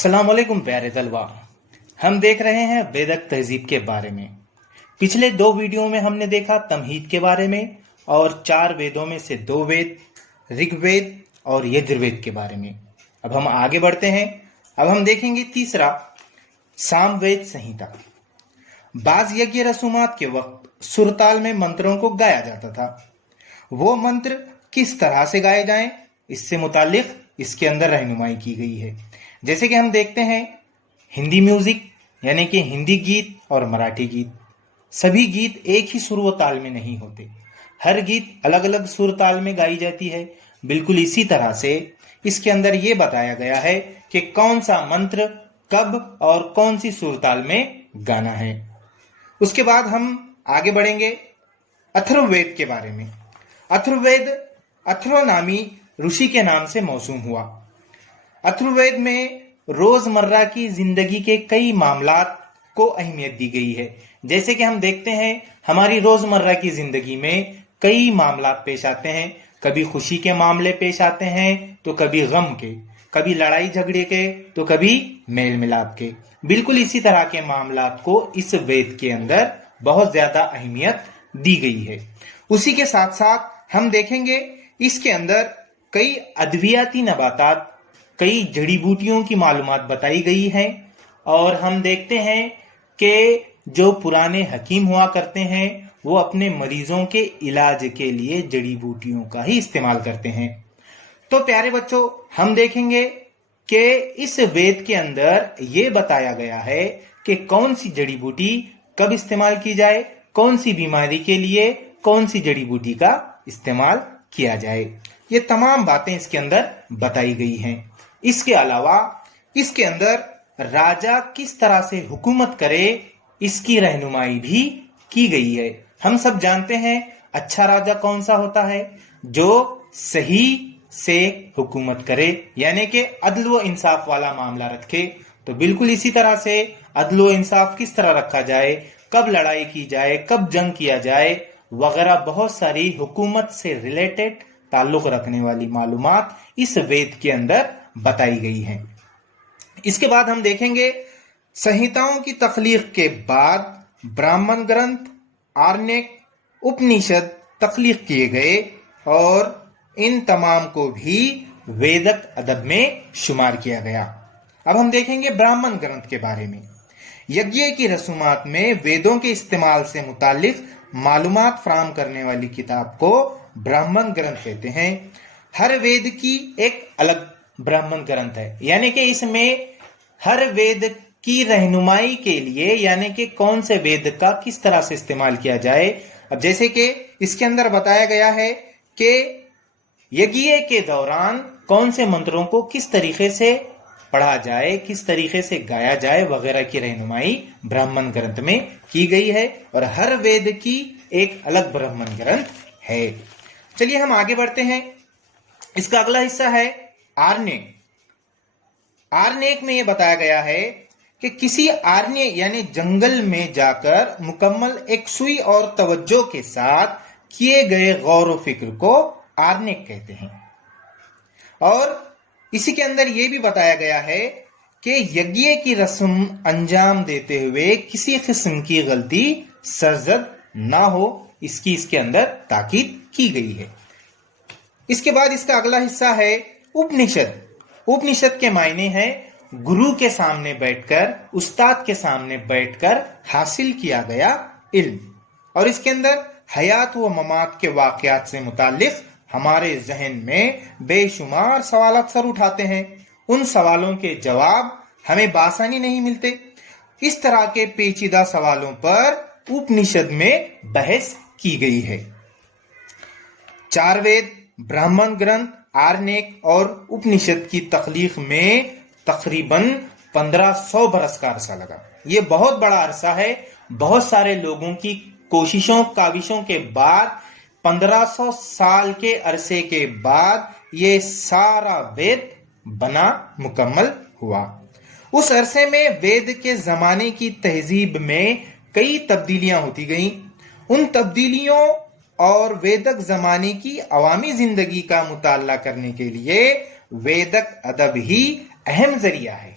अस्सलाम वालेकुम प्यारे तलबा। हम देख रहे हैं वेदक तहजीब के बारे में। पिछले दो वीडियो में हमने देखा तमहीद के बारे में और 4 वेदों में से 2 वेद ऋग्वेद और यजुर्वेद के बारे में। अब हम आगे बढ़ते हैं। अब हम देखेंगे तीसरा सामवेद संहिता। बाज यज्ञ रसूमात के वक्त सुरताल में मंत्रों को गाया जाता था। वो मंत्र किस तरह से गाए जाएं, इससे मुतालिक इसके अंदर रहनुमाई की गई है। जैसे कि हम देखते हैं हिंदी म्यूजिक यानी कि हिंदी गीत और मराठी गीत, सभी गीत एक ही सुर व ताल में नहीं होते। हर गीत अलग अलग सुर ताल में गाई जाती है। बिल्कुल इसी तरह से इसके अंदर ये बताया गया है कि कौन सा मंत्र कब और कौन सी सुर ताल में गाना है। उसके बाद हम आगे बढ़ेंगे अथर्ववेद के बारे में। अथर्ववेद अथर्व नामी ऋषि के नाम से मौसूम हुआ। अथर्ववेद में रोजमर्रा की जिंदगी के कई मामलात को अहमियत दी गई है। जैसे कि हम देखते हैं हमारी रोजमर्रा की जिंदगी में कई मामलात पेश आते हैं। कभी खुशी के मामले पेश आते हैं तो कभी गम के, कभी लड़ाई झगड़े के तो कभी मेल मिलाप के। बिल्कुल इसी तरह के मामलात को इस वेद के अंदर बहुत ज्यादा अहमियत दी गई है। उसी के साथ साथ हम देखेंगे इसके अंदर कई अद्वियाती नबातात, कई जड़ी बूटियों की मालूमात बताई गई है। और हम देखते हैं कि जो पुराने हकीम हुआ करते हैं वो अपने मरीजों के इलाज के लिए जड़ी बूटियों का ही इस्तेमाल करते हैं। तो प्यारे बच्चों, हम देखेंगे कि इस वेद के अंदर ये बताया गया है कि कौन सी जड़ी बूटी कब इस्तेमाल की जाए, कौन सी बीमारी के लिए कौन सी जड़ी बूटी का इस्तेमाल किया जाए। ये तमाम बातें इसके अंदर बताई गई हैं। इसके अलावा इसके अंदर राजा किस तरह से हुकूमत करे इसकी रहनुमाई भी की गई है। हम सब जानते हैं अच्छा राजा कौन सा होता है, जो सही से हुकूमत करे यानी कि अदल व इंसाफ वाला मामला रखे। तो बिल्कुल इसी तरह से अदल व इंसाफ किस तरह रखा जाए, कब लड़ाई की जाए, कब जंग किया जाए वगैरह बहुत सारी हुकूमत से रिलेटेड ताल्लुक रखने वाली मालूमात इस वेद के अंदर बताई गई हैं। इसके बाद हम देखेंगे संहिताओं की तख्लीक के बाद ब्राह्मण ग्रंथ, आरण्यक, उपनिषद तख्लीक किए गए और इन तमाम को भी वेदक अदब में शुमार किया गया। अब हम देखेंगे ब्राह्मण ग्रंथ के बारे में। यज्ञ की रसूमात में वेदों के इस्तेमाल से मुतालिक मालूमात फराहम करने वाली किताब को ब्राह्मण ग्रंथ कहते हैं। हर वेद की एक अलग ब्राह्मण ग्रंथ है, यानी कि इसमें हर वेद की रहनुमाई के लिए यानी कि कौन से वेद का किस तरह से इस्तेमाल किया जाए। अब जैसे कि इसके अंदर बताया गया है कि यज्ञ के दौरान कौन से मंत्रों को किस तरीके से पढ़ा जाए, किस तरीके से गाया जाए वगैरह की रहनुमाई ब्राह्मण ग्रंथ में की गई है और हर वेद की एक अलग ब्राह्मण ग्रंथ है। चलिए हम आगे बढ़ते हैं। इसका अगला हिस्सा है आरण्यक। आरण्यक में यह बताया गया है कि किसी आरण्य यानी जंगल में जाकर मुकम्मल एक सुई और तवज्जो के साथ किए गए गौर व फिक्र को आरण्यक कहते हैं। और इसी के अंदर यह भी बताया गया है कि यज्ञ की रस्म अंजाम देते हुए किसी किस्म की गलती सरजद ना हो, इसकी इसके अंदर ताकीद की गई है। इसके बाद इसका अगला हिस्सा है उपनिषद। उपनिषद के मायने हैं गुरु के सामने बैठकर, उस्ताद के सामने बैठकर हासिल किया गया इल्म। और इसके अंदर हयात व ममात के वाकयात से मुताल्लिक हमारे जहन में बेशुमार सवाल सर उठाते हैं। उन सवालों के जवाब हमें बासानी नहीं मिलते। इस तरह के पेचीदा सवालों पर उपनिषद में बहस की गई है। 4 वेद, ब्राह्मण ग्रंथ, आरण्यक और उपनिषद की तख्लीक में तकरीबन 1500 बरस का अरसा लगा। ये बहुत बड़ा अरसा है। बहुत सारे लोगों की कोशिशों काविशों के बाद 1500 साल के अरसे के बाद ये सारा वेद बना मुकम्मल हुआ। उस अरसे में वेद के जमाने की तहजीब में कई तब्दीलियां होती गईं। उन तब्दीलियों और वेदक जमाने की अवामी जिंदगी का मुताला करने के लिए वेदक अदब ही अहम जरिया है।